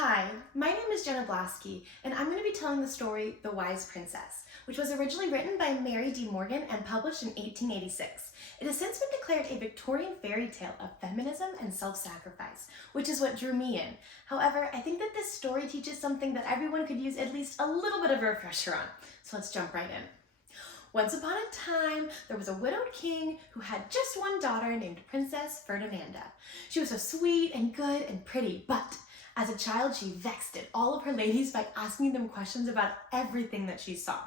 Hi, my name is Jenna Blasky, and I'm going to be telling the story The Wise Princess, which was originally written by Mary D. Morgan and published in 1886. It has since been declared a Victorian fairy tale of feminism and self-sacrifice, which is what drew me in. However, I think that this story teaches something that everyone could use at least a little bit of a refresher on. So let's jump right in. Once upon a time, there was a widowed king who had just one daughter named Princess Ferdinanda. She was so sweet and good and pretty, but as a child, she vexed all of her ladies by asking them questions about everything that she saw.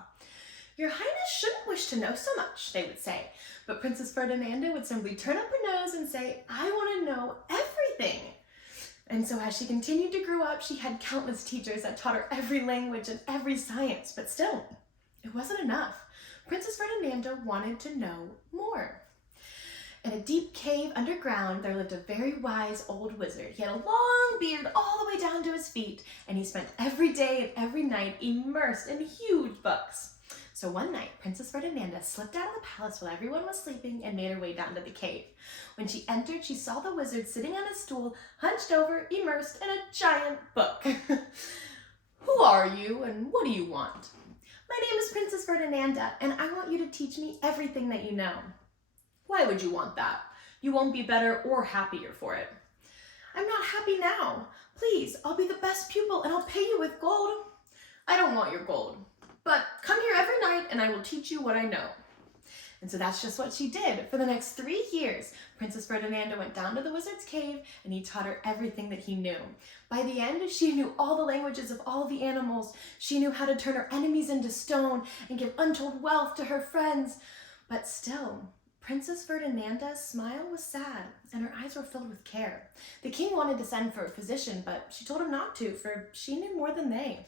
"Your Highness shouldn't wish to know so much," they would say. But Princess Ferdinanda would simply turn up her nose and say, "I want to know everything." And so as she continued to grow up, she had countless teachers that taught her every language and every science, but still, it wasn't enough. Princess Ferdinanda wanted to know more. In a deep cave underground, there lived a very wise old wizard. He had a long beard all the way down to his feet, and he spent every day and every night immersed in huge books. So one night, Princess Ferdinanda slipped out of the palace while everyone was sleeping and made her way down to the cave. When she entered, she saw the wizard sitting on a stool, hunched over, immersed in a giant book. "Who are you, and what do you want?" "My name is Princess Ferdinanda, and I want you to teach me everything that you know." "Why would you want that? You won't be better or happier for it." "I'm not happy now. Please, I'll be the best pupil and I'll pay you with gold." "I don't want your gold, but come here every night and I will teach you what I know." And so that's just what she did. For the next 3 years, Princess Ferdinanda went down to the wizard's cave and he taught her everything that he knew. By the end, she knew all the languages of all the animals. She knew how to turn her enemies into stone and give untold wealth to her friends. But still, Princess Ferdinanda's smile was sad, and her eyes were filled with care. The king wanted to send for a physician, but she told him not to, for she knew more than they.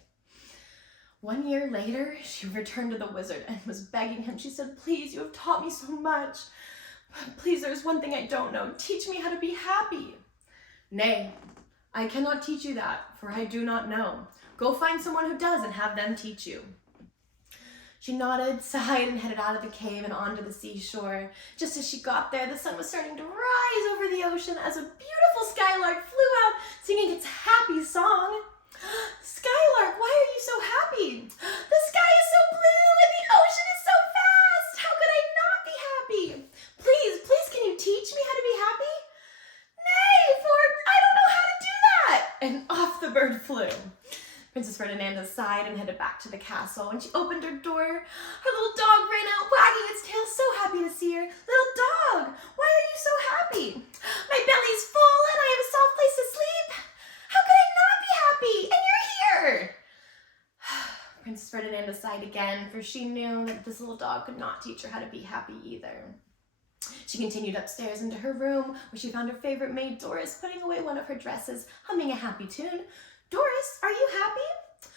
1 year later, she returned to the wizard and was begging him. She said, "Please, you have taught me so much. But please, there's one thing I don't know. Teach me how to be happy." "Nay, I cannot teach you that, for I do not know. Go find someone who does and have them teach you." She nodded, sighed, and headed out of the cave and onto the seashore. Just as she got there, the sun was starting to rise over the ocean as a beautiful skylark flew out, singing its happy song. "Skylark, why are you so happy?" "The sky is so blue and the ocean is so vast. How could I not be happy? Please, can you teach me how to be happy?" "Nay, for I don't know how to do that." And off the bird flew. Princess Ferdinanda sighed and headed back to the castle. When she opened her door, her little dog ran out, wagging its tail, so happy to see her. "Little dog, why are you so happy?" "My belly's full and I have a soft place to sleep. How could I not be happy? And you're here." Princess Ferdinanda sighed again, for she knew that this little dog could not teach her how to be happy either. She continued upstairs into her room, where she found her favorite maid, Doris, putting away one of her dresses, humming a happy tune. "Doris, are you happy?"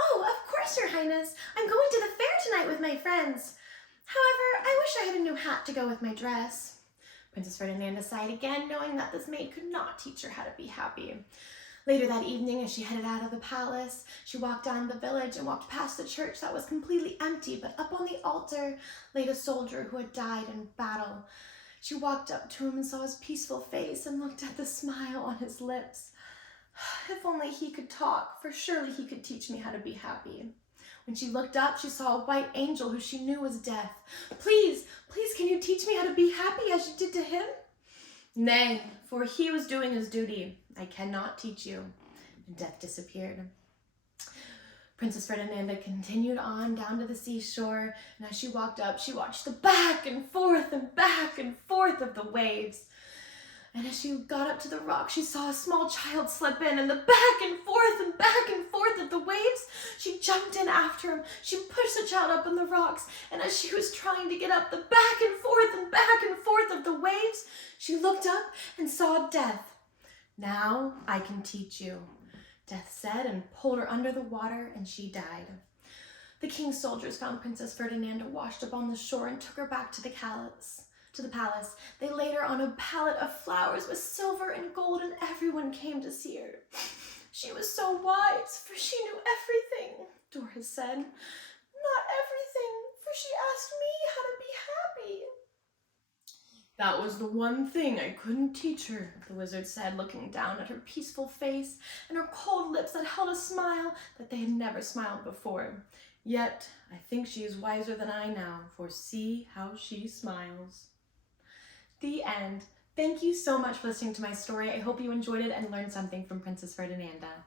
"Oh, of course, Your Highness. I'm going to the fair tonight with my friends. However, I wish I had a new hat to go with my dress." Princess Ferdinanda sighed again, knowing that this maid could not teach her how to be happy. Later that evening, as she headed out of the palace, she walked down the village and walked past the church that was completely empty, but up on the altar laid a soldier who had died in battle. She walked up to him and saw his peaceful face and looked at the smile on his lips. "If only he could talk, for surely he could teach me how to be happy." When she looked up, she saw a white angel who she knew was Death. Please, can you teach me how to be happy as you did to him?" "Nay, for he was doing his duty. I cannot teach you." And Death disappeared. Princess Ferdinanda continued on down to the seashore, and as she walked up, she watched the back and forth of the waves. And as she got up to the rock, she saw a small child slip in, and the back and forth of the waves, she jumped in after him. She pushed the child up on the rocks, and as she was trying to get up the back and forth of the waves, she looked up and saw Death. "Now I can teach you," Death said, and pulled her under the water, and she died. The king's soldiers found Princess Ferdinanda washed up on the shore and took her back to the palace. They laid her on a pallet of flowers with silver and gold, and everyone came to see her. "She was so wise, for she knew everything," Doris said. "Not everything, for she asked me how to be happy." That was the one thing I couldn't teach her, the wizard said, looking down at her peaceful face and her cold lips that held a smile that they had never smiled before. Yet, I think she is wiser than I now, for see how she smiles. The end. Thank you so much for listening to my story. I hope you enjoyed it and learned something from Princess Ferdinanda.